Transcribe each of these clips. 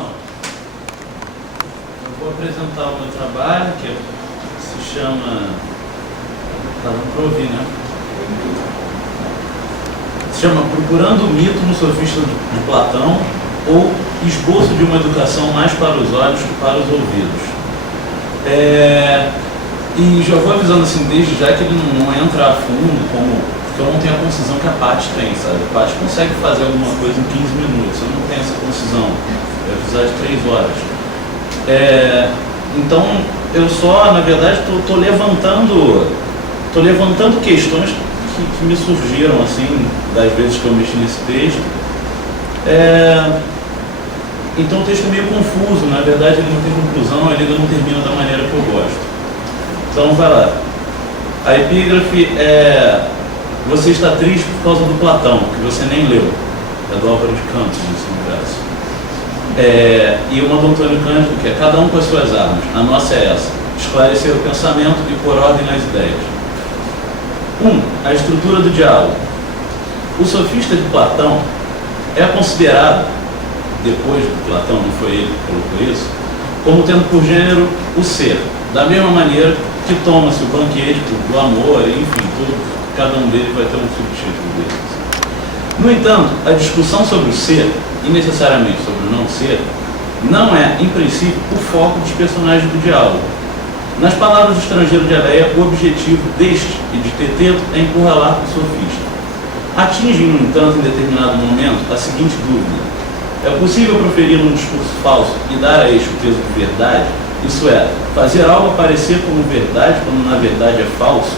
Então, eu vou apresentar o meu trabalho, que se chama... Tá dando para ouvir, né? Se chama Procurando o Mito no Sofista de Platão, ou Esboço de uma Educação mais para os olhos que para os ouvidos. E já vou avisando assim, desde já, que ele não entra a fundo, porque eu não tenho a concisão que a Paty tem, sabe? A Paty consegue fazer alguma coisa em 15 minutos, eu não tenho essa concisão, eu vou precisar de 3 horas. Então, eu só, na verdade, estou levantando questões que me surgiram, assim, das vezes que eu mexi nesse texto. Então o texto é meio confuso, na verdade ele não tem conclusão, ele ainda não termina da maneira que eu gosto. Então vai lá. A epígrafe é: você está triste por causa do Platão, que você nem leu. É do Álvaro de Campos, nesse universo. E uma do Antônio Cândido, que é: cada um com as suas armas. A nossa é essa: esclarecer o pensamento e pôr ordem nas ideias. 1. A estrutura do diálogo. O sofista de Platão é considerado, depois de Platão, não foi ele que colocou isso, como tendo por gênero o ser, da mesma maneira que toma-se o banquete do amor, enfim, tudo, cada um deles vai ter um subtítulo desses. No entanto, a discussão sobre o ser, e necessariamente sobre o não ser, não é, em princípio, o foco dos personagens do diálogo. Nas palavras do estrangeiro de Eleia, o objetivo deste e de Teteto é encurralar o sofista. Atinge, no entanto, em determinado momento, a seguinte dúvida: é possível proferir um discurso falso e dar a este o peso de verdade? Isso é, fazer algo aparecer como verdade quando na verdade é falso?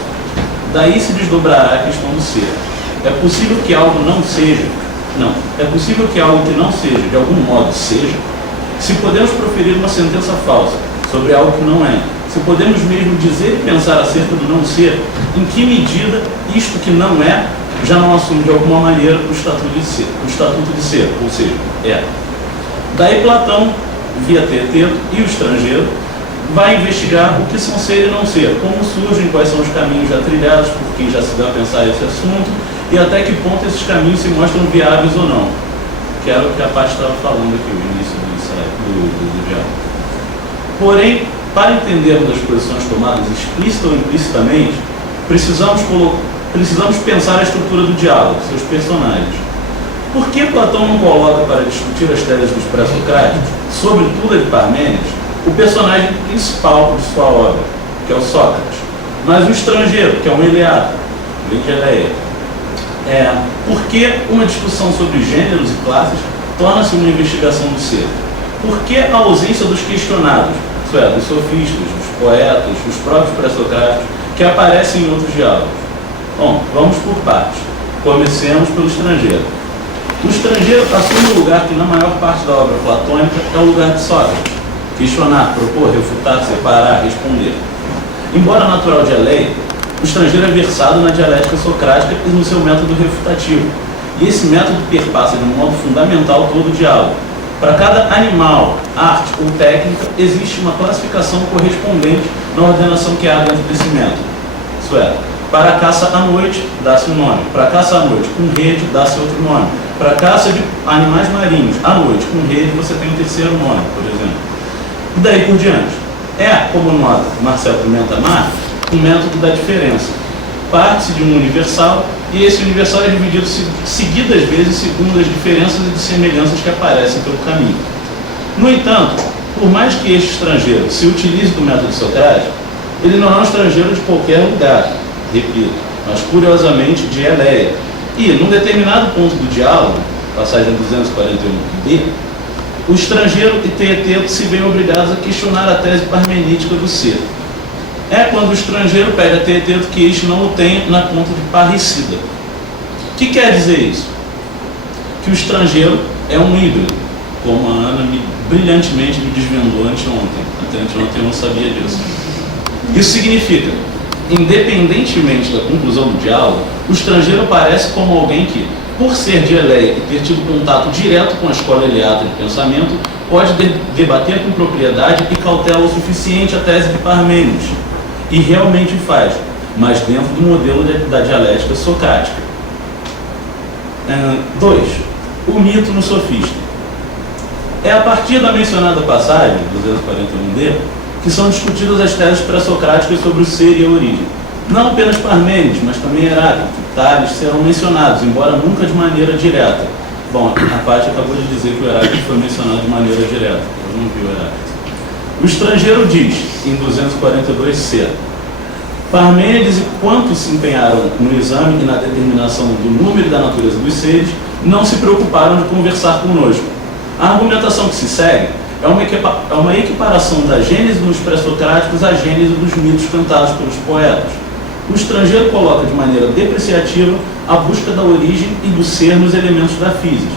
Daí se desdobrará a questão do ser. É possível que algo não seja? Não. É possível que algo que não seja, de algum modo, seja? Se podemos proferir uma sentença falsa sobre algo que não é, se podemos mesmo dizer e pensar acerca do não ser, em que medida isto que não é já não assume de alguma maneira o estatuto de ser, ou seja, é. Daí Platão, via Teteto e o estrangeiro, vai investigar o que são ser e não ser, como surgem, quais são os caminhos já trilhados, por quem já se dá a pensar esse assunto, e até que ponto esses caminhos se mostram viáveis ou não, que era o que a Paty estava falando aqui no início do diálogo. Porém, para entendermos as posições tomadas explícita ou implicitamente, precisamos pensar a estrutura do diálogo, seus personagens. Por que Platão não coloca para discutir as teses dos pré-socráticos, sobretudo a de Parmênides, o personagem principal de sua obra, que é o Sócrates, mas o estrangeiro, que é um Eleato, vem de Eleia? Por que uma discussão sobre gêneros e classes torna-se uma investigação do ser? Por que a ausência dos questionados, isso é, dos sofistas, dos poetas, dos próprios pré-socráticos, que aparecem em outros diálogos? Bom, vamos por partes. Comecemos pelo estrangeiro. O estrangeiro assume o lugar que na maior parte da obra platônica é o lugar de Sócrates: questionar, propor, refutar, separar, responder. Embora natural de Eleia, o estrangeiro é versado na dialética socrática e no seu método refutativo. E esse método perpassa de um modo fundamental todo o diálogo. Para cada animal, arte ou técnica, existe uma classificação correspondente na ordenação que há dentro desse método. Isso é, para a caça à noite, dá-se um nome. Para a caça à noite com rede, dá-se outro nome. Para a caça de animais marinhos à noite com rede, você tem um terceiro nome, por exemplo. E daí por diante. Como nota Marcel Pimenta Marques, um método da diferença. Parte-se de um universal, e esse universal é dividido seguidas vezes segundo as diferenças e semelhanças que aparecem pelo caminho. No entanto, por mais que este estrangeiro se utilize do método socrático, ele não é um estrangeiro de qualquer lugar, repito, mas curiosamente de Eleia. E, num determinado ponto do diálogo, passagem 241b, o estrangeiro e Teteto se veem obrigados a questionar a tese parmenítica do ser. É quando o estrangeiro pede a Teteto que este não o tenha na conta de parricida. O que quer dizer isso? Que o estrangeiro é um híbrido, como a Ana brilhantemente me desvendou anteontem. Até anteontem eu não sabia disso. Isso significa, independentemente da conclusão do diálogo, o estrangeiro aparece como alguém que, por ser de Eleia e ter tido contato direto com a escola eleata de pensamento, pode debater com propriedade e cautela o suficiente a tese de Parmênides. E realmente faz, mas dentro do modelo da dialética socrática. 2. O mito no sofista. É a partir da mencionada passagem, 241d, que são discutidas as teses pré-socráticas sobre o ser e a origem. Não apenas Parmênides, mas também Heráclito, Tales serão mencionados, embora nunca de maneira direta. Bom, a Paty acabou de dizer que o Heráclito foi mencionado de maneira direta. Eu não vi o Heráclito. O estrangeiro diz, em 242c, Parmênides e quantos se empenharam no exame e na determinação do número e da natureza dos seres, não se preocuparam de conversar conosco. A argumentação que se segue é uma equiparação da gênese dos pré-socráticos à gênese dos mitos cantados pelos poetas. O estrangeiro coloca de maneira depreciativa a busca da origem e do ser nos elementos da física,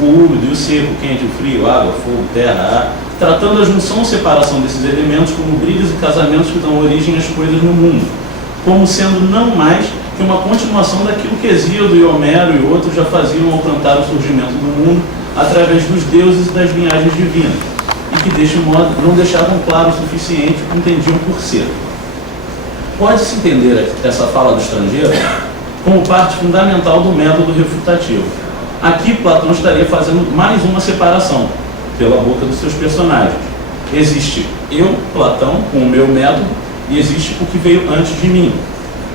o úmido e o seco, o quente e o frio, água, fogo, terra, ar, tratando a junção ou separação desses elementos como brigas e casamentos que dão origem às coisas no mundo, como sendo não mais que uma continuação daquilo que Hesíodo e Homero e outros já faziam ao cantar o surgimento do mundo através dos deuses e das linhagens divinas, e que deste modo não deixavam claro o suficiente o que entendiam por ser. Pode-se entender essa fala do estrangeiro como parte fundamental do método refutativo. Aqui Platão estaria fazendo mais uma separação pela boca dos seus personagens. Existe eu, Platão, com o meu método, e existe o que veio antes de mim.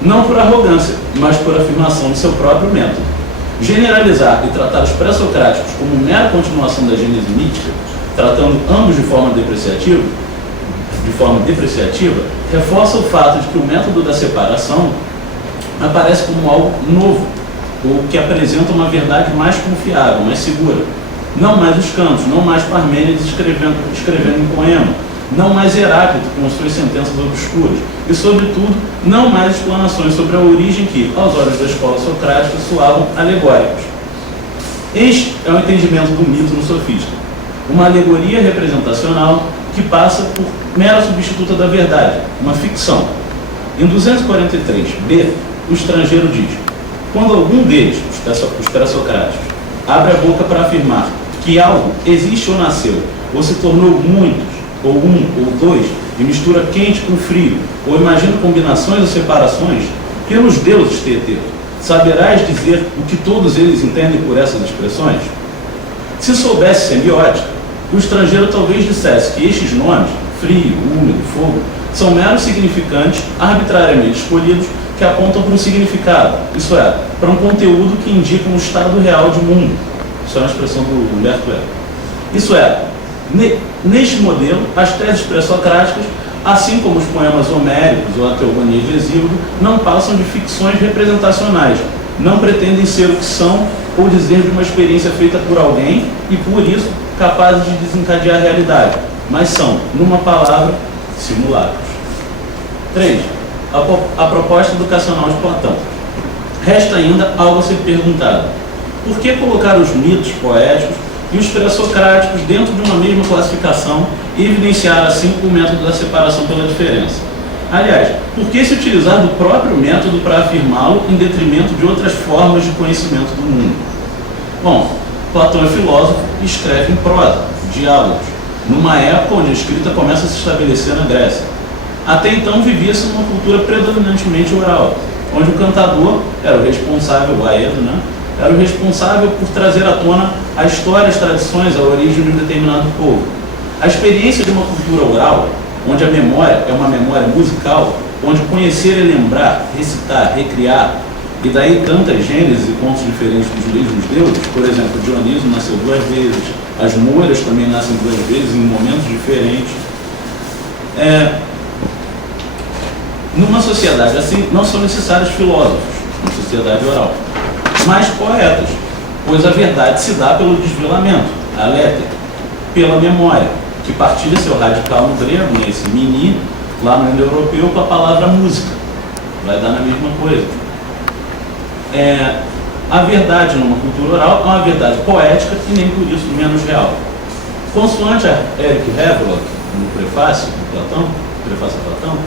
Não por arrogância, mas por afirmação de seu próprio método. Generalizar e tratar os pré-socráticos como mera continuação da gênese mítica, tratando ambos de forma depreciativa, reforça o fato de que o método da separação aparece como algo novo, ou que apresenta uma verdade mais confiável, mais segura. Não mais os cantos, não mais Parmênides escrevendo em poema, não mais Heráclito com suas sentenças obscuras, e, sobretudo, não mais explanações sobre a origem que, aos olhos da escola socrática, soavam alegóricos. Este é o entendimento do mito no sofista, uma alegoria representacional que passa por mera substituta da verdade, uma ficção. Em 243b, o estrangeiro diz: quando algum deles, os pré-socráticos, abre a boca para afirmar que algo existe ou nasceu, ou se tornou muitos, ou um, ou dois, e mistura quente com frio, ou imagina combinações ou separações, pelos deuses, Teeteto, saberás dizer o que todos eles entendem por essas expressões? Se soubesse semiótica, o estrangeiro talvez dissesse que estes nomes, frio, úmido, fogo, são meros significantes arbitrariamente escolhidos que apontam para um significado, isso é, para um conteúdo que indica um estado real de mundo. Isso é uma expressão do Humberto Eco. Isso é, neste modelo, as teses pré-socráticas, assim como os poemas homéricos ou a teogonia de Hesíodo, não passam de ficções representacionais, não pretendem ser o que são ou dizer de uma experiência feita por alguém e, por isso, capazes de desencadear a realidade, mas são, numa palavra, simulacros. 3. A proposta educacional de Platão. Resta ainda algo a ser perguntado. Por que colocar os mitos poéticos e os pré-socráticos dentro de uma mesma classificação e evidenciar assim o método da separação pela diferença? Aliás, por que se utilizar do próprio método para afirmá-lo em detrimento de outras formas de conhecimento do mundo? Bom, Platão é filósofo e escreve em prosa, diálogos, numa época onde a escrita começa a se estabelecer na Grécia. Até então vivia-se numa cultura predominantemente oral, onde o cantador era o responsável, o aedo, era o responsável por trazer à tona a história, as tradições, a origem de um determinado povo. A experiência de uma cultura oral, onde a memória é uma memória musical, onde conhecer é lembrar, recitar, recriar, e daí tantas gêneses e contos diferentes dos livros dos deuses. Por exemplo, Dioniso nasceu 2 vezes, as moiras também nascem 2 vezes, em momentos diferentes. Numa sociedade assim, não são necessários filósofos, uma sociedade oral, mas poetas, pois a verdade se dá pelo desvelamento, a lética, pela memória, que partilha seu radical no grego, nesse mini, lá no indo-europeu, com a palavra música. Vai dar na mesma coisa. A verdade numa cultura oral é uma verdade poética e nem por isso menos real. Consoante a Eric Havelock, no prefácio a Platão,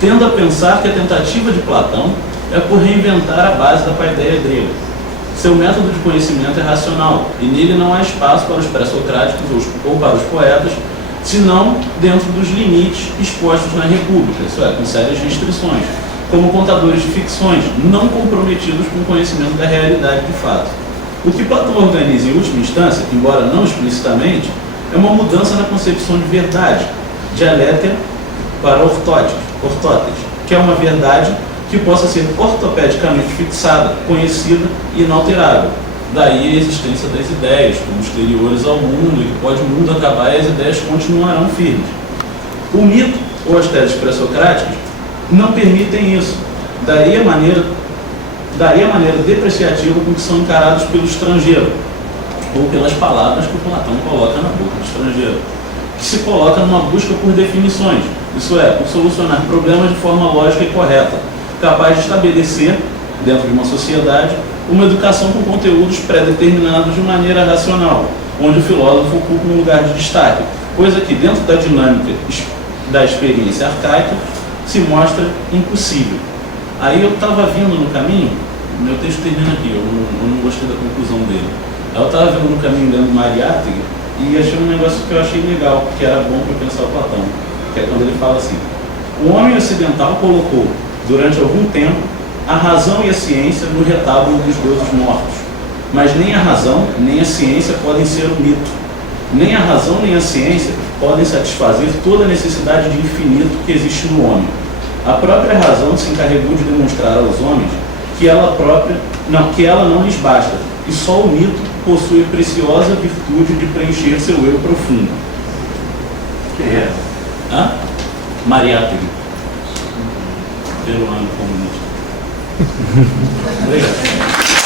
tendo a pensar que a tentativa de Platão é por reinventar a base da paideia grega. Seu método de conhecimento é racional, e nele não há espaço para os pré-socráticos ou para os poetas, senão dentro dos limites expostos na República, isso é, com sérias restrições, como contadores de ficções, não comprometidos com o conhecimento da realidade de fato. O que Platão organiza em última instância, embora não explicitamente, é uma mudança na concepção de verdade, de aletheia para ortóteis, que é uma verdade que possa ser ortopedicamente fixada, conhecida e inalterável. Daí a existência das ideias, como exteriores ao mundo, e que pode o mundo acabar e as ideias continuarão firmes. O mito, ou as teses pré-socráticas, não permitem isso. Daí a maneira depreciativa com que são encarados pelo estrangeiro, ou pelas palavras que o Platão coloca na boca do estrangeiro, que se coloca numa busca por definições, isso é, por solucionar problemas de forma lógica e correta, capaz de estabelecer, dentro de uma sociedade, uma educação com conteúdos pré-determinados de maneira racional, onde o filósofo ocupa um lugar de destaque, coisa que, dentro da dinâmica da experiência arcaica, se mostra impossível. Aí eu estava vindo no caminho, meu texto termina aqui, eu não gostei da conclusão dele. Aí eu estava vendo no caminho dentro do Mariátegui e achei um negócio que eu achei legal, que era bom para pensar o Platão, que é quando ele fala assim: o homem ocidental colocou, durante algum tempo, a razão e a ciência no retábulo dos deuses mortos. Mas nem a razão, nem a ciência podem ser um mito. Nem a razão, nem a ciência podem satisfazer toda a necessidade de infinito que existe no homem. A própria razão se encarregou de demonstrar aos homens que ela não lhes basta, e só o mito possui a preciosa virtude de preencher seu eu profundo. Quem é? Mariátegui. Peruano comunista. Obrigado.